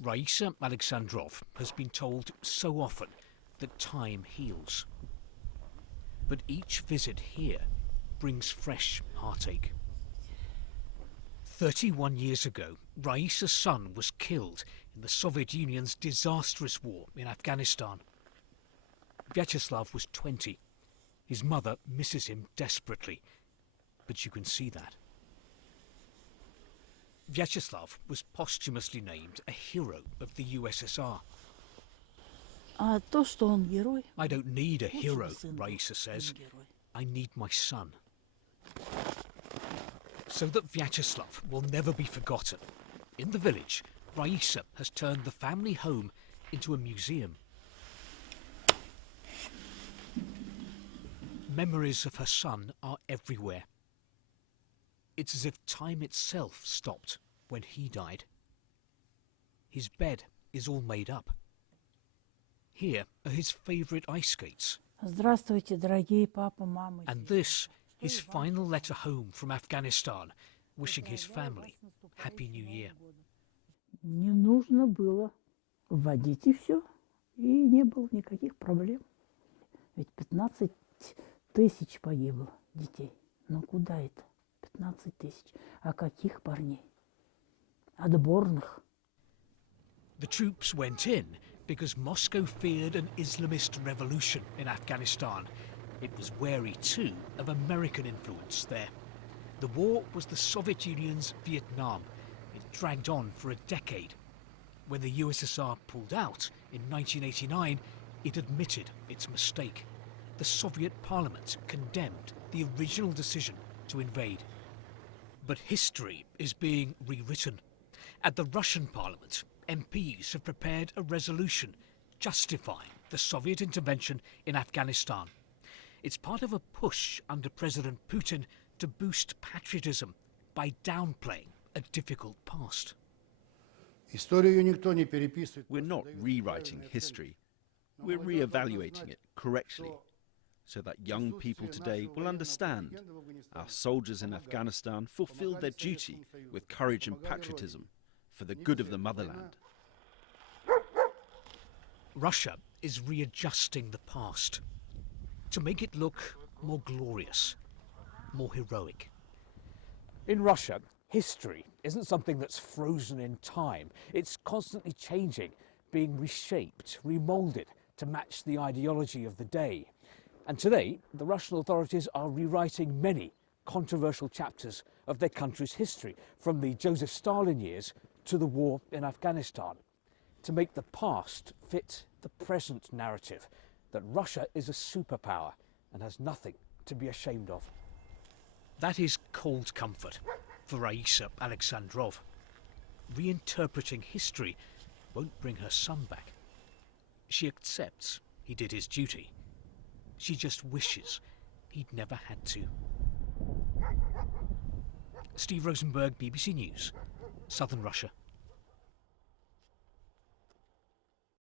Raisa Alexandrov has been told so often that time heals. But each visit here brings fresh heartache. 31 years ago, Raisa's son was killed in the Soviet Union's disastrous war in Afghanistan. Vyacheslav was 20. His mother misses him desperately, but you can see that. Vyacheslav was posthumously named a hero of the USSR. I don't need a hero, Raisa says. I need my son. So that Vyacheslav will never be forgotten, in the village, Raisa has turned the family home into a museum. Memories of her son are everywhere. It's as if time itself stopped when he died. His bed is all made up. Here are his favourite ice skates. And this, his final letter home from Afghanistan, wishing his family Happy New Year. Не нужно было вводить и все, и не было никаких проблем. Ведь 15 тысяч погибло детей. Ну куда это? 15 тысяч. А каких парней? Отборных. The troops went in because Moscow feared an Islamist revolution in Afghanistan. It was wary too of American influence there. The war was the Soviet Union's Vietnam. It dragged on for a decade. When the USSR pulled out in 1989, it admitted its mistake. The Soviet parliament condemned the original decision to invade. But history is being rewritten. At the Russian parliament, MPs have prepared a resolution justifying the Soviet intervention in Afghanistan. It's part of a push under President Putin to boost patriotism by downplaying a difficult past. We're not rewriting history. We're re-evaluating it correctly so that young people today will understand our soldiers in Afghanistan fulfilled their duty with courage and patriotism for the good of the motherland. Russia is readjusting the past to make it look more glorious, more heroic. In Russia, history isn't something that's frozen in time. It's constantly changing, being reshaped, remoulded to match the ideology of the day. And today, the Russian authorities are rewriting many controversial chapters of their country's history, from the Joseph Stalin years to the war in Afghanistan, to make the past fit the present narrative that Russia is a superpower and has nothing to be ashamed of. That is cold comfort for Raisa Alexandrov. Reinterpreting history won't bring her son back. She accepts he did his duty. She just wishes he'd never had to. Steve Rosenberg, BBC News, Southern Russia.